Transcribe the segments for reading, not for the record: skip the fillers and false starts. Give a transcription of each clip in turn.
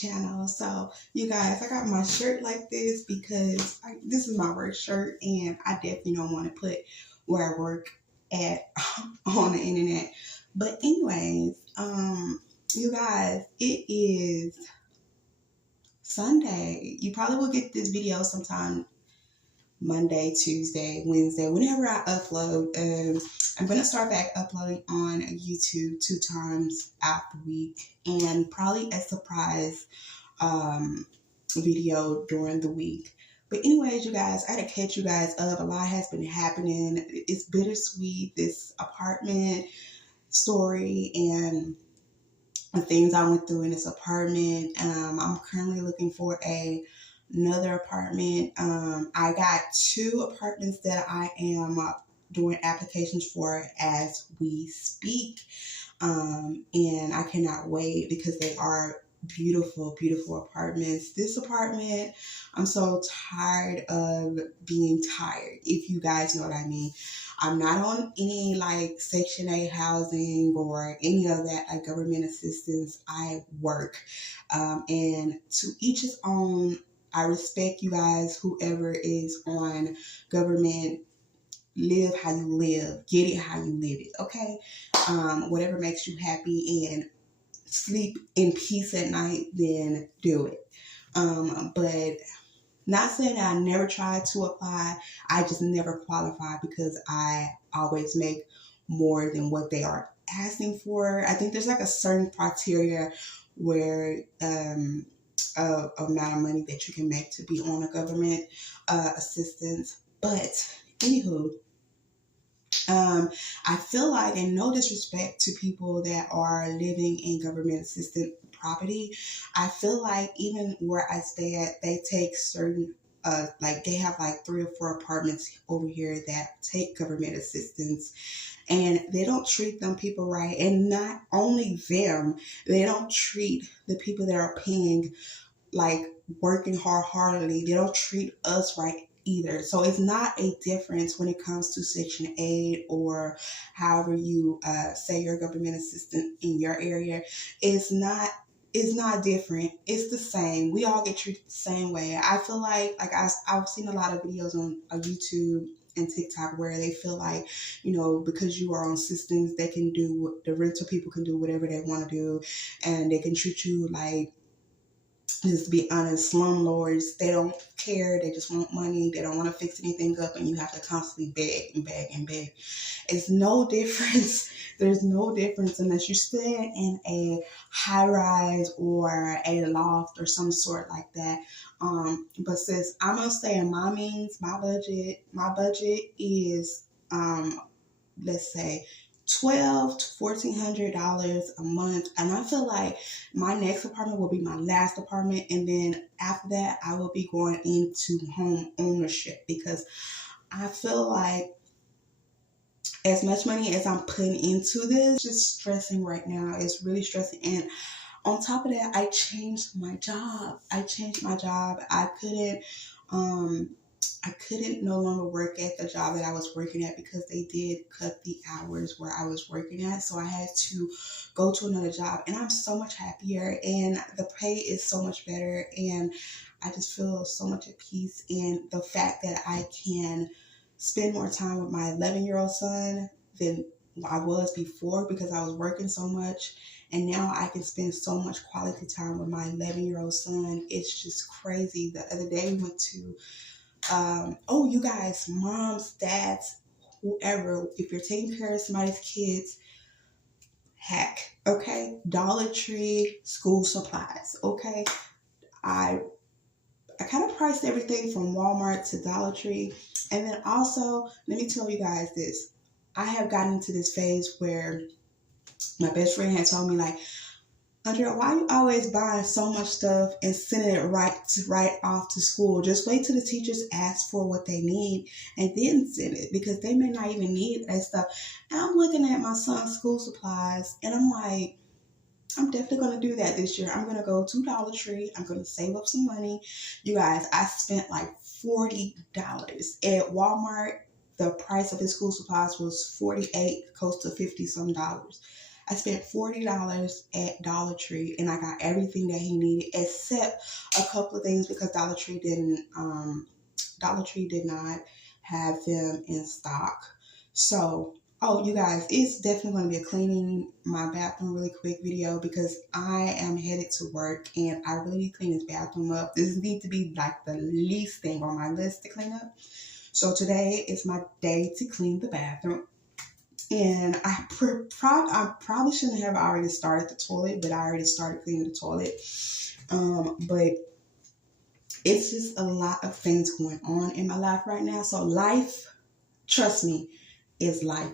channel. So you guys, I got my shirt like this because this is my work shirt, and I definitely don't want to put where I work at on the internet. But anyways, you guys, it is Sunday. You probably will get this video sometime Monday, Tuesday, Wednesday, whenever I upload. I'm going to start back uploading on YouTube 2 times out the week, and probably a surprise video during the week. But anyways, you guys, I had to catch you guys up. A lot has been happening. It's bittersweet, this apartment story and the things I went through in this apartment. I'm currently looking for another apartment. I got 2 apartments that I am doing applications for as we speak. And I cannot wait because they are beautiful, beautiful apartments. This apartment, I'm so tired of being tired, if you guys know what I mean. I'm not on any like Section 8 housing or any of that like government assistance. I work. And to each his own. I respect you guys, whoever is on government. Live how you live. Get it how you live it, okay? Whatever makes you happy and sleep in peace at night, then do it. But not saying that I never tried to apply. I just never qualified because I always make more than what they are asking for. I think there's like a certain criteria where amount of money that you can make to be on a government assistance. But anywho, I feel like, and no disrespect to people that are living in government assisted property, I feel like even where I stay at, they take certain like they have like 3 or 4 apartments over here that take government assistance, and they don't treat them people right. And not only them, they don't treat the people that are paying, like working hard-heartedly. They don't treat us right either. So it's not a difference when it comes to Section 8 or however you say you're a government assistant in your area. It's not different. It's the same. We all get treated the same way. I feel like I've seen a lot of videos on YouTube and TikTok where they feel like, because you are on systems, they can do, the rental people can do whatever they want to do, and they can treat you like, just to be honest, slumlords. They don't care. They just want money. They don't want to fix anything up, and you have to constantly beg and beg and beg. It's no difference. There's no difference unless you're staying in a high rise or a loft or some sort like that. But sis, I'm gonna stay in my means, my budget. My budget is let's say $1,200 to $1,400 a month, and I feel like my next apartment will be my last apartment, and then after that I will be going into home ownership, because I feel like as much money as I'm putting into this, just stressing right now. It's really stressing. And on top of that, I changed my job. I couldn't no longer work at the job that I was working at because they did cut the hours where I was working at. So I had to go to another job, and I'm so much happier, and the pay is so much better, and I just feel so much at peace. And the fact that I can spend more time with my 11-year-old son than I was before because I was working so much. And now I can spend so much quality time with my 11-year-old son. It's just crazy. The other day we went to you guys, moms, dads, whoever, if you're taking care of somebody's kids, heck, okay? Dollar Tree, school supplies, okay? I kind of priced everything from Walmart to Dollar Tree. And then also, let me tell you guys this. I have gotten into this phase where my best friend had told me, like, Andrea, why are you always buying so much stuff and sending it right off to school? Just wait till the teachers ask for what they need and then send it, because they may not even need that stuff. And I'm looking at my son's school supplies, and I'm like, I'm definitely going to do that this year. I'm going to go to Dollar Tree. I'm going to save up some money. You guys, I spent like $40 at Walmart. The price of his school supplies was $48, close to $50 some. I spent $40 at Dollar Tree and I got everything that he needed except a couple of things because Dollar Tree did not have them in stock. So, oh, you guys, it's definitely going to be a cleaning my bathroom really quick video because I am headed to work and I really need to clean this bathroom up. This needs to be like the least thing on my list to clean up. So today is my day to clean the bathroom. And I probably shouldn't have already started the toilet, but I already started cleaning the toilet. But it's just a lot of things going on in my life right now. So life, trust me, is life.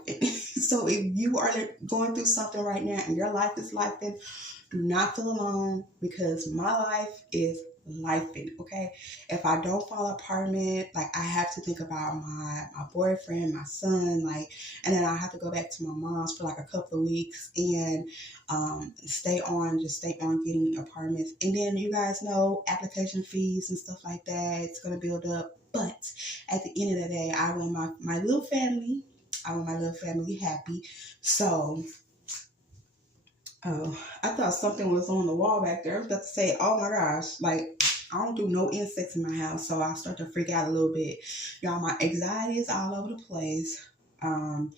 So if you are going through something right now and your life is life, do not feel alone because my life is lifing, okay? If I don't find an apartment, like I have to think about my boyfriend, my son, like, and then I have to go back to my mom's for like a couple of weeks and stay on getting apartments. And then you guys know application fees and stuff like that, it's gonna build up. But at the end of the day, I want my little family. I want my little family happy. So oh, I thought something was on the wall back there. I was about to say, oh my gosh, like I don't do no insects in my house, so I start to freak out a little bit. Y'all, my anxiety is all over the place. And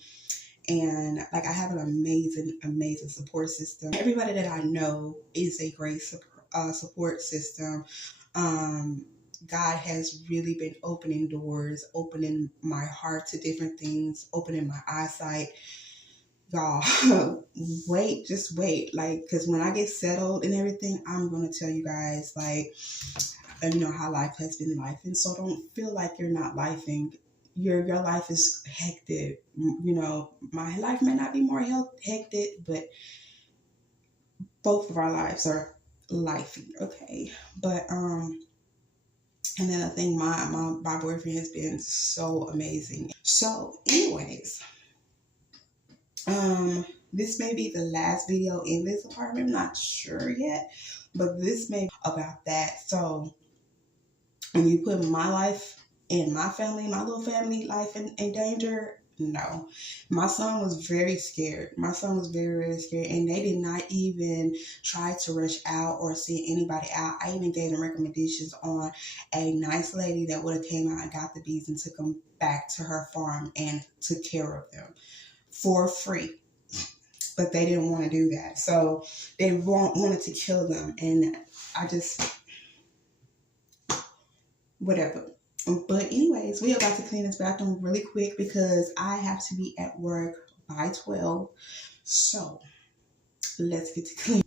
like I have an amazing support system. Everybody that I know is a great support system. God has really been opening doors, opening my heart to different things, opening my eyesight. Y'all, just wait. Like, because when I get settled and everything, I'm going to tell you guys, like, you know, how life has been life. And so don't feel like you're not lifing. Your life is hectic. You know, my life may not be more hectic, but both of our lives are lifing, okay? But, and then I think my boyfriend has been so amazing. So, anyways, this may be the last video in this apartment. I'm not sure yet, but this may be about that. So when you put my life and my family, my little family life in danger, no. My son was very scared. My son was very, very scared, and they did not even try to rush out or send anybody out. I even gave them recommendations on a nice lady that would have came out and got the bees and took them back to her farm and took care of them for free. But they didn't want to do that. So they wanted to kill them. And I just, whatever. But anyways, we are about to clean this bathroom really quick because I have to be at work by 12. So let's get to clean.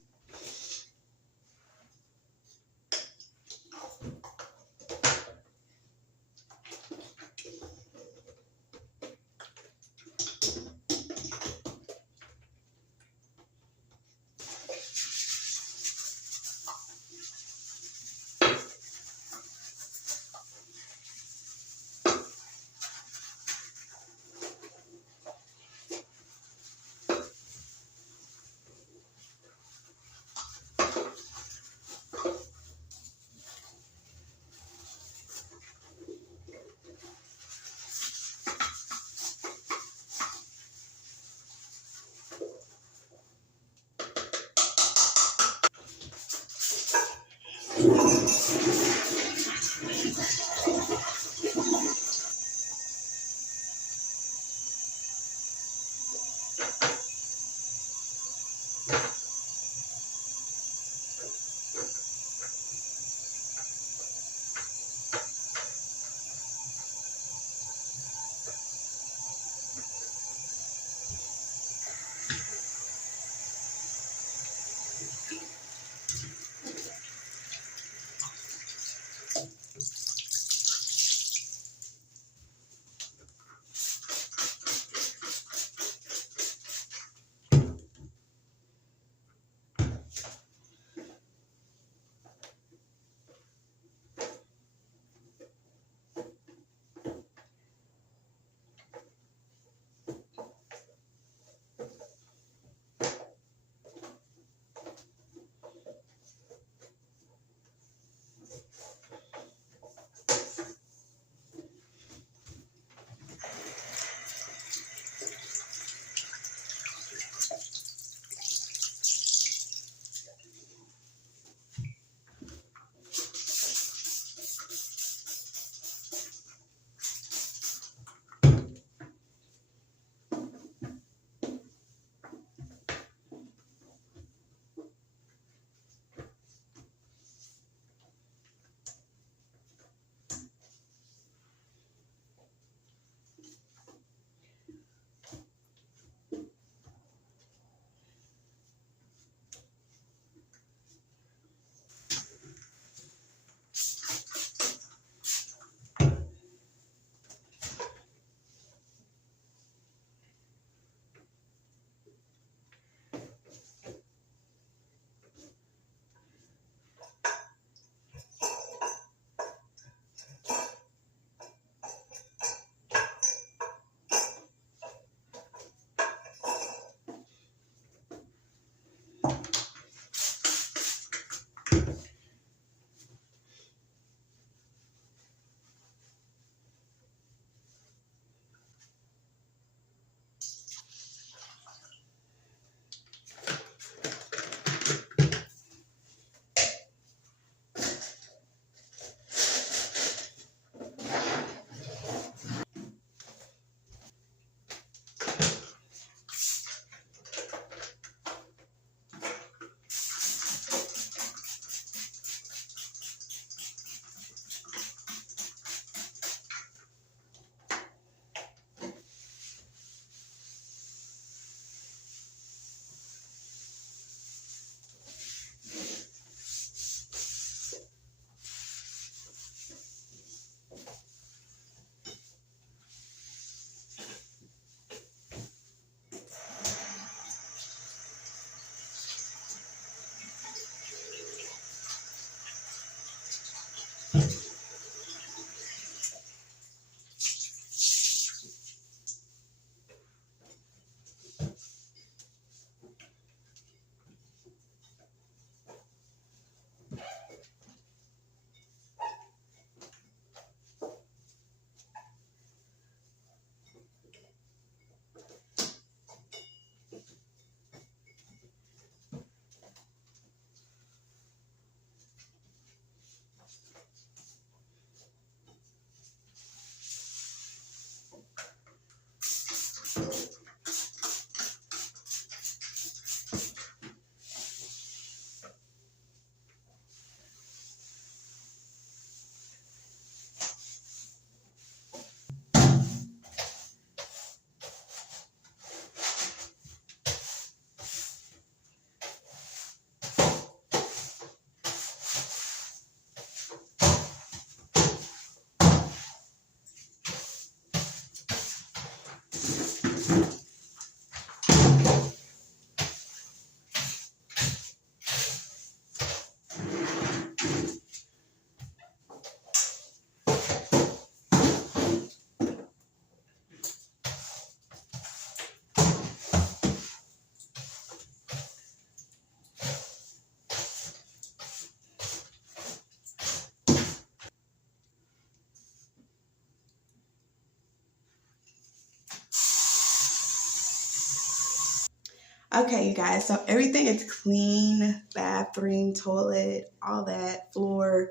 Okay, you guys, so everything is clean, bathroom, toilet, all that, floor.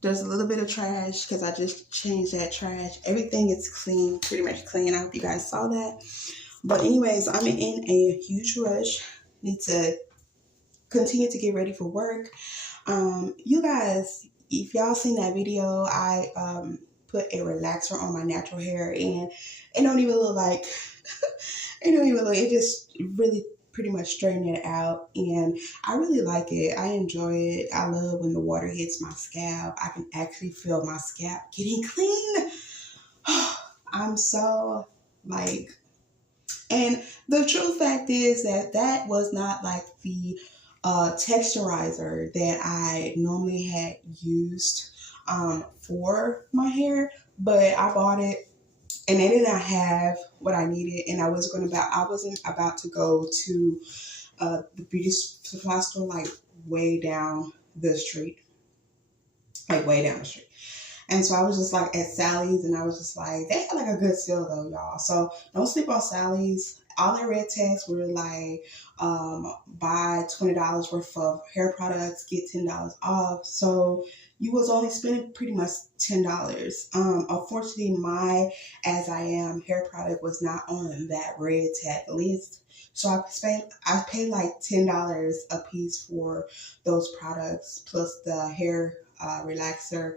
There's a little bit of trash because I just changed that trash. Everything is clean, pretty much clean. I hope you guys saw that. But anyways, I'm in a huge rush. Need to continue to get ready for work. You guys, if y'all seen that video, I put a relaxer on my natural hair, and it don't even look like it don't even look. It just really pretty much straighten it out, and I really like it. I enjoy it. I love when the water hits my scalp. I can actually feel my scalp getting clean. I'm so like, and the true fact is that that was not like the texturizer that I normally had used for my hair, but I bought it and they did not have what I needed, and I wasn't about to go to the beauty supply store like way down the street, like way down the street. And so I was just like at Sally's, and I was just like, they had like a good sale though, y'all. So don't sleep on Sally's. All their red tags were like, buy $20 worth of hair products, get $10 off. So you was only spending pretty much $10. Unfortunately, my As I Am hair product was not on that red tag list. So I paid like $10 a piece for those products plus the hair relaxer.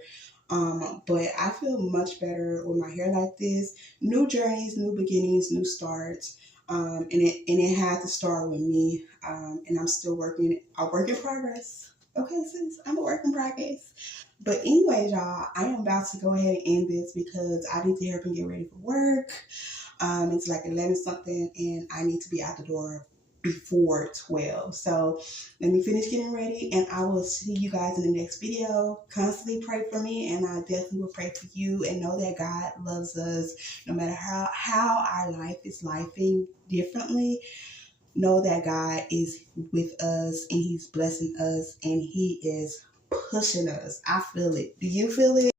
But I feel much better with my hair like this. New journeys, new beginnings, new starts. And it had to start with me. And I'm still working, a work in progress. Okay, sis, I'm a work in progress. But anyway, y'all, I am about to go ahead and end this because I need to hurry up and get ready for work. It's like 11 something, and I need to be out the door before 12. So let me finish getting ready, and I will see you guys in the next video. Constantly pray for me, and I definitely will pray for you, and know that God loves us no matter how our life is lifing differently. Know that God is with us, and he's blessing us, and he is pushing us. I feel it. Do you feel it?